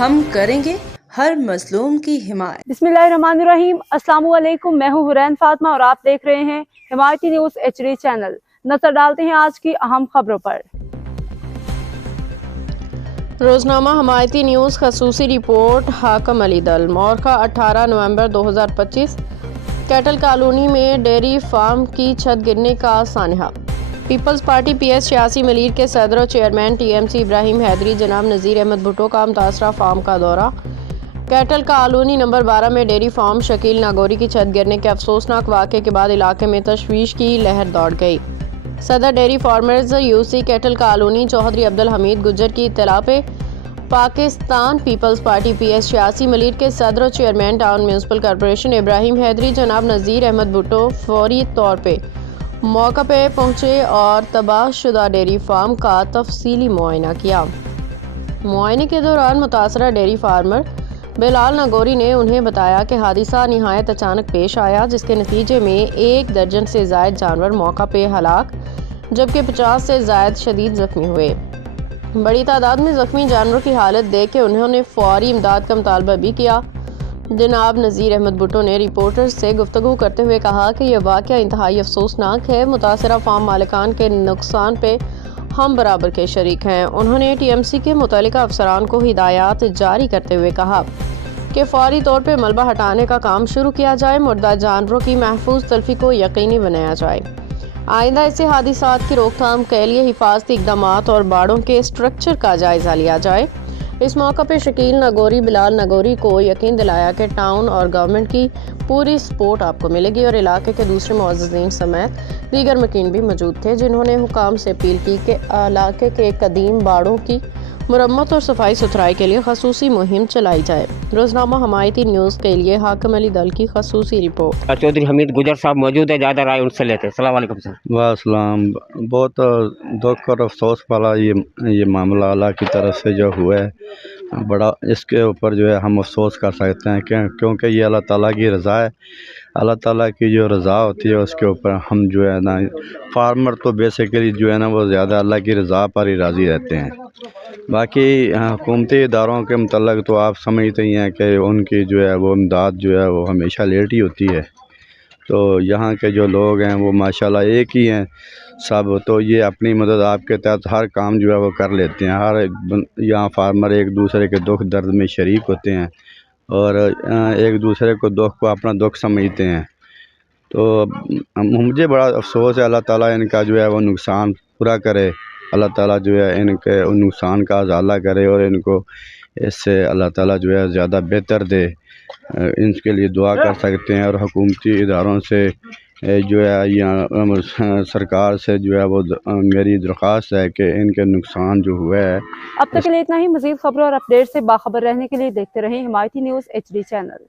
ہم کریں گے ہر مظلوم کی حمایت۔ بسم اللہ الرحمن الرحیم۔ السلام علیکم، میں ہوں حرین فاطمہ اور آپ دیکھ رہے ہیں حمایتی نیوز HD چینل۔ نظر ڈالتے ہیں آج کی اہم خبروں پر۔ روزنامہ حمایتی نیوز خصوصی رپورٹ حاکم علی دل مورخہ 18 نومبر 2025 کیٹل کالونی میں ڈیری فارم کی چھت گرنے کا سانحہ۔ پیپلز پارٹی PS 86 ملیر کے صدر و چیئرمین TMC ابراہیم حیدری جناب نذیر احمد بھٹو کا متاثرہ فارم کا دورہ۔ کیٹل کالونی نمبر 12 میں ڈیری فارم شکیل ناگوری کی چھت گرنے کے افسوسناک واقعے کے بعد علاقے میں تشویش کی لہر دوڑ گئی۔ صدر dairy farmers UC cattle colony Chaudhry Abdul Hameed Gujjar کی اطلاع پہ پاکستان پیپلز پارٹی PS 86 ملیر کے صدر و chairman town municipal corporation Ibrahim Hyderi جناب نذیر احمد بھٹو فوری طور پہ موقع پہ پہنچے اور تباہ شدہ ڈیری فارم کا تفصیلی معائنہ کیا۔ معائنے کے دوران متاثرہ ڈیری فارمر بلال ناگوری نے انہیں بتایا کہ حادثہ نہایت اچانک پیش آیا، جس کے نتیجے میں 1 درجن سے زائد جانور موقع پہ ہلاک جبکہ 50 سے زائد شدید زخمی ہوئے۔ بڑی تعداد میں زخمی جانوروں کی حالت دیکھ کے انہوں نے فوری امداد کا مطالبہ بھی کیا۔ جناب نذیر احمد بھٹو نے رپورٹرز سے گفتگو کرتے ہوئے کہا کہ یہ واقعہ انتہائی افسوسناک ہے۔ متاثرہ فارم مالکان کے نقصان پہ ہم برابر کے شریک ہیں۔ انہوں نے TMC کے متعلقہ افسران کو ہدایات جاری کرتے ہوئے کہا کہ فوری طور پہ ملبہ ہٹانے کا کام شروع کیا جائے، مردہ جانوروں کی محفوظ تلفی کو یقینی بنایا جائے، آئندہ ایسے حادثات کی روک تھام کے لیے حفاظتی اقدامات اور باڑوں کے سٹرکچر کا جائزہ لیا جائے۔ اس موقع پہ شکیل ناگوری بلال ناگوری کو یقین دلایا کہ ٹاؤن اور گورنمنٹ کی پوری سپورٹ آپ کو ملے گی اور علاقے کے دوسرے معززین سمیت دیگر مکین بھی موجود تھے، جنہوں نے حکام سے اپیل کی کہ علاقے کے قدیم باڑوں کی مرمت اور صفائی ستھرائی کے لیے خصوصی مہم چلائی جائے۔ روزنامہ حمایتی نیوز کے لیے حاکم علی دل کی خصوصی رپورٹ۔ چودھری حمید گجر صاحب موجود ہے، زیادہ رائے ان سے لیتے ہیں۔ السلام علیکم سر۔ والسلام۔ بہت دکھ اور افسوس والا یہ معاملہ اللہ کی طرف سے جو ہوا ہے، بڑا اس کے اوپر جو ہے ہم افسوس کر سکتے ہیں کیونکہ یہ اللہ تعالیٰ کی رضا ہے۔ اللہ تعالیٰ کی جو رضا ہوتی ہے اس کے اوپر ہم جو ہے نا، فارمر تو بیسیکلی جو ہے نا وہ زیادہ اللہ کی رضا پر ہی راضی رہتے ہیں۔ باقی حکومتی اداروں کے متعلق تو آپ سمجھتے ہی ہیں کہ ان کی جو ہے وہ امداد جو ہے وہ ہمیشہ لیٹ ہی ہوتی ہے۔ تو یہاں کے جو لوگ ہیں وہ ماشاءاللہ ایک ہی ہیں سب، تو یہ اپنی مدد آپ کے تحت ہر کام جو ہے وہ کر لیتے ہیں۔ یہاں فارمر ایک دوسرے کے دکھ درد میں شریک ہوتے ہیں اور ایک دوسرے کو اپنا دکھ سمجھتے ہیں۔ تو مجھے بڑا افسوس ہے، اللہ تعالیٰ ان کا جو ہے وہ نقصان پورا کرے، اللہ تعالیٰ جو ہے ان کے نقصان کا ازالہ کرے اور ان کو اس سے اللہ تعالیٰ جو ہے زیادہ بہتر دے، ان کے لیے دعا کر سکتے ہیں۔ اور حکومتی اداروں سے جو ہے یا سرکار سے جو ہے وہ میری درخواست ہے کہ ان کے نقصان جو ہوا ہے۔ اب تک کے لیے اتنا ہی۔ مزید خبروں اور اپڈیٹ سے باخبر رہنے کے لیے دیکھتے رہیں حمایتی نیوز HD چینل۔